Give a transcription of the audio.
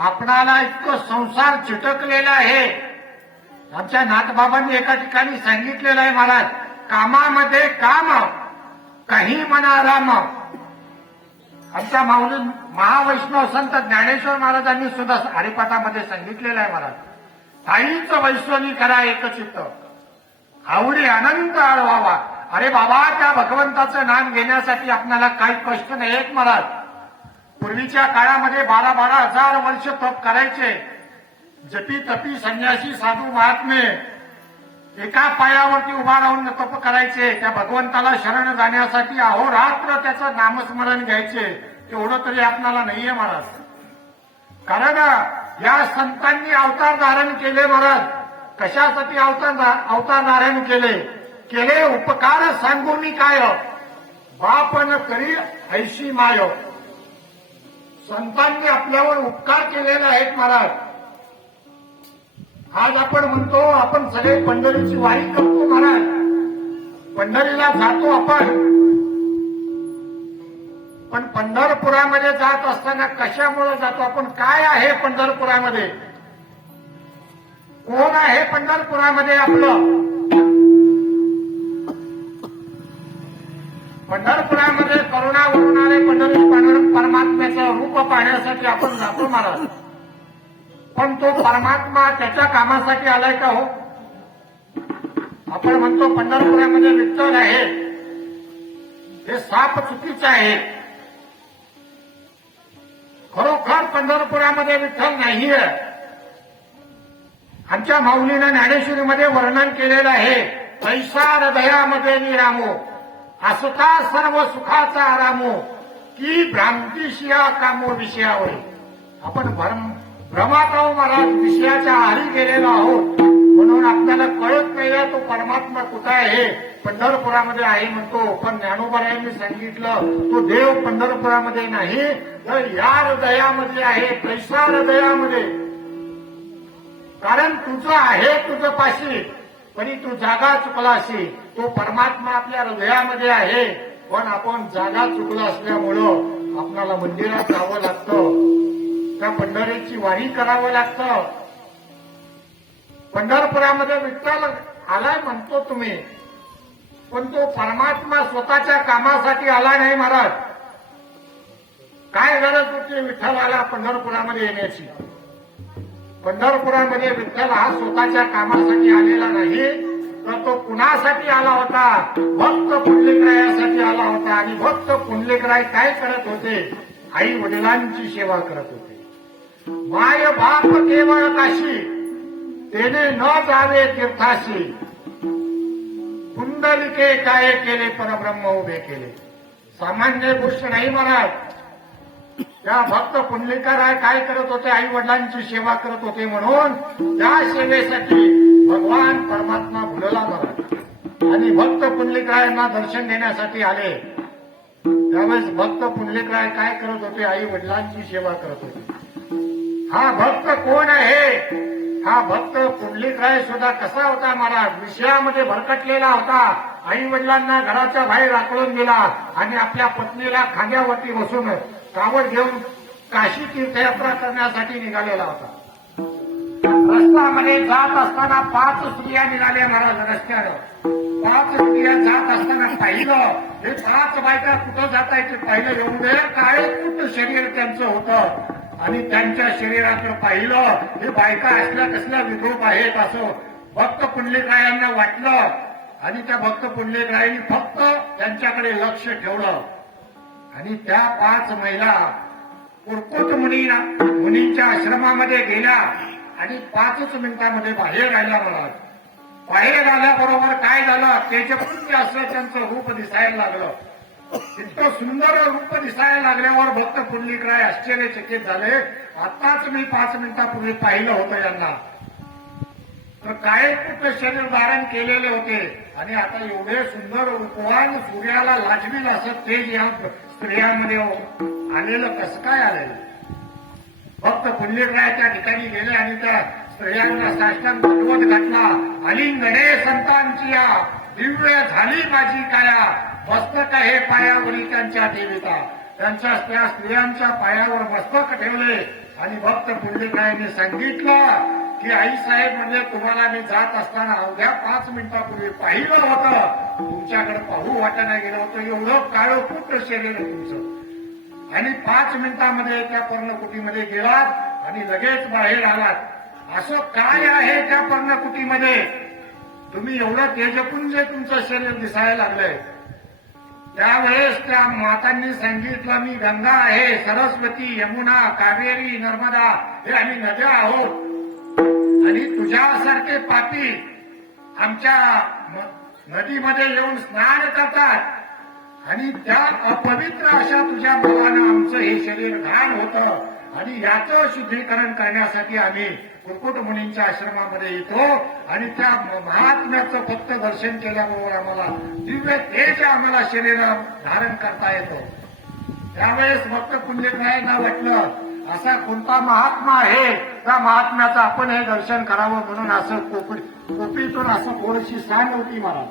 आपणाला इतकं संसार चिटकलेला आहे. आमच्या नाथबाबांनी एका ठिकाणी सांगितलेलं आहे महाराज कामामध्ये काम काही म्हणा राम आमच्या माऊली महावैष्णव संत ज्ञानेश्वर महाराजांनी सुद्धा हरिपाठामध्ये सांगितलेलं आहे महाराज. ताईच वैश्वनी करा एकचित्त आवडी अनंत आळवावा. अरे बाबा त्या भगवंताचं नाम घेण्यासाठी आपल्याला काही कष्ट नाही आहेत महाराज. पूर्वीच्या काळामध्ये बारा बारा हजार वर्ष तप करायचे. जपी तपी संन्यासी साधू महात्मे एका पायावरती उभा राहून तप करायचे. त्या भगवंताला शरण जाण्यासाठी अहोरात्र त्याचं नामस्मरण घ्यायचे. तेवढं तरी आपणाला नाहीये महाराज. कारण या संतांनी अवतार धारण केले महाराज. कशासाठी अवतार अवतार धारण केले? केले उपकार सांगून काय? बापन करी ऐशी माय. संतांनी आपल्यावर उपकार केलेले आहेत महाराज. आज आपण म्हणतो आपण सगळे पंढरीची वारी करतो महाराज. पंढरीला जातो आपण. पण पंढरपुरामध्ये जात असताना कशामुळे जातो आपण? काय आहे पंढरपुरामध्ये? कोण आहे पंढरपुरामध्ये आपलं? पंढरपुरामध्ये करुणा वरुणाने पंढरी परमात्म्याचं रूप पाहण्यासाठी आपण जातो महाराज. पण तो परमात्मा त्याच्या कामासाठी आलाय का हो? आपण म्हणतो पंढरपुरामध्ये विठ्ठल आहे. हे साप चुकीचं आहे. खरोखर पंढरपुरामध्ये विठ्ठल नाहीये. आमच्या माऊलीनं ज्ञानेश्वरीमध्ये वर्णन केलेलं आहे पैसा हृदयामध्ये निरामो. असता सर्व सुखाचा आरामो की भ्रांतीशिया कामो विषयावर आपण भ्रम भ्रमात आहो विषयाच्या आहारी गेलेलो आहोत. म्हणून आपल्याला कळत नाहीये तो परमात्मा कुठं आहे. पंढरपुरामध्ये आहे म्हणतो पण ज्ञानोबरायांनी सांगितलं तो देव पंढरपुरामध्ये नाही तर या हृदयामध्ये आहे पैसा हृदयामध्ये. कारण तुझं आहे तुझं पाशी. तरी तू जागा चुकलाशी तो परमात्मा आपल्या हृदयामध्ये आहे. पण आपण जागा चुकलो असल्यामुळं आपल्याला मंदिरात जावं लागतं. त्या पंढरीची वारी करावं लागतं. पंढरपुरामध्ये विठ्ठल आलाय म्हणतो तुम्ही. पण तो परमात्मा स्वतःच्या कामासाठी आला नाही महाराज. काय गरज होती विठ्ठलाला पंढरपुरामध्ये येण्याची? पंढरपुरामध्ये विठ्ठल हा स्वतःच्या कामासाठी आलेला नाही तर तो कुणासाठी आला होता? भक्त पुंडलिकरायासाठी आला होता आणि भक्त पुंडलिकराय काय करत होते? आई वडिलांची सेवा करत होते. माय बाप केवळ काशी तेने न जावे तीर्थाशी. कुंडलिके काय केले परब्रह्म उभे केले. सामान्य गोष्ट नाही महाराज. त्या भक्त पुंडलिकाराय काय करत होते? आई वडिलांची सेवा करत होते म्हणून त्या सेवेसाठी भगवान परमात्मा भुलला मला आणि भक्त पुंडलिकरायांना दर्शन देण्यासाठी आले. त्यावेळेस भक्त पुंडलिकराय काय करत होते? आई वडिलांची सेवा करत होते. हा भक्त कोण आहे? हा भक्त पुंडलिकराय सुद्धा कसा होता महाराज? विषयामध्ये भरकटलेला होता. आई वडिलांना घराच्या बाहेर आकळून दिला आणि आपल्या पत्नीला खांद्यावरती बसून कावड घेऊन काशी तीर्थयात्रा करण्यासाठी निघालेला होता. रस्त्यामध्ये जात असताना पाच स्त्रिया निघाल्या महाराज रस्त्यानं पाच स्त्रिया जात असताना पाहिलं हे पाच बायका कुठं जात आहे ते पाहिलं एवढे काय कुठं शरीर त्यांचं होतं? आणि त्यांच्या शरीरातलं पाहिलं हे बायका असल्या कसल्या विद्रूप आहेत असं. भक्त पुंडलिकरायांना वाटलं आणि त्या भक्त पुंडलिकरायांनी फक्त त्यांच्याकडे लक्ष ठेवलं. आणि त्या पाच महिला कुरकुट मुनी मुनींच्या आश्रमामध्ये गेल्या आणि पाचच मिनिटांमध्ये बाहेर आल्या मला बाहेर आल्याबरोबर काय झालं? तेजपुंज असं त्यांचं रूप दिसायला लागलं. इतकं सुंदर रूप दिसायला लागल्यावर भक्त पुंडलिकराय आश्चर्यचकित झाले. आताच मी पाच मिनिटापूर्वी पाहिलं होतं यांना. तर काय कुठं शरीर धारण केलेले होते. आणि आता एवढे सुंदर रूपवान सूर्याला लाजवील असं तेज या स्त्रियांमध्ये हो- आलेलं कसं काय आलेलं? फक्त पुंडलिकराय त्या ठिकाणी गेले आणि त्या स्त्रियांना साष्टांग भगवत घातला. अलिंगणे संतांची या दिव्य झाली माझी काया. मस्तक हे पायावरी त्यांच्या देविता त्यांच्या त्या स्त्रियांच्या पायावर मस्तक ठेवले. आणि भक्त पुंडलिकरायांनी सांगितलं की आई साहेब म्हणजे तुम्हाला मी जात असताना अवघ्या पाच मिनिटापूर्वी पाहिलं होतं. तुमच्याकडे पाहू वाटायला गेलं होतं. एवढं काळं कुठं शरीर तुमचं. आणि पाच मिनिटामध्ये त्या पर्णकुटीमध्ये गेलात आणि लगेच बाहेर आलात. असं काय आहे त्या पर्णकुटीमध्ये? तुम्ही एवढं तेजपुंज तुमचं शरीर दिसायला लागलंय. त्यावेळेस त्या मातांनी सांगितलं मी गंगा आहे सरस्वती यमुना कावेरी नर्मदा हे आम्ही नद्या आहोत. आणि तुझ्यासारखे पापी आमच्या नदीमध्ये येऊन स्नान करतात. आणि त्या अपवित्र अशा तुझ्या मुलानं आमचं हे शरीर घाण होतं. आणि याचं शुद्धीकरण करण्यासाठी आम्ही कुरकुट मुनींच्या आश्रमामध्ये येतो. आणि त्या महात्म्याचं फक्त दर्शन केल्याबरोबर आम्हाला दिव्य तेज आम्हाला शरीर धारण करता येतो. त्यावेळेस भक्त पुण्यरायांना वाटलं असा कोणता महात्मा आहे? त्या महात्म्याचं आपण हे दर्शन करावं म्हणून असं कोपी कोपीतून असं थोडीशी सांग होती मला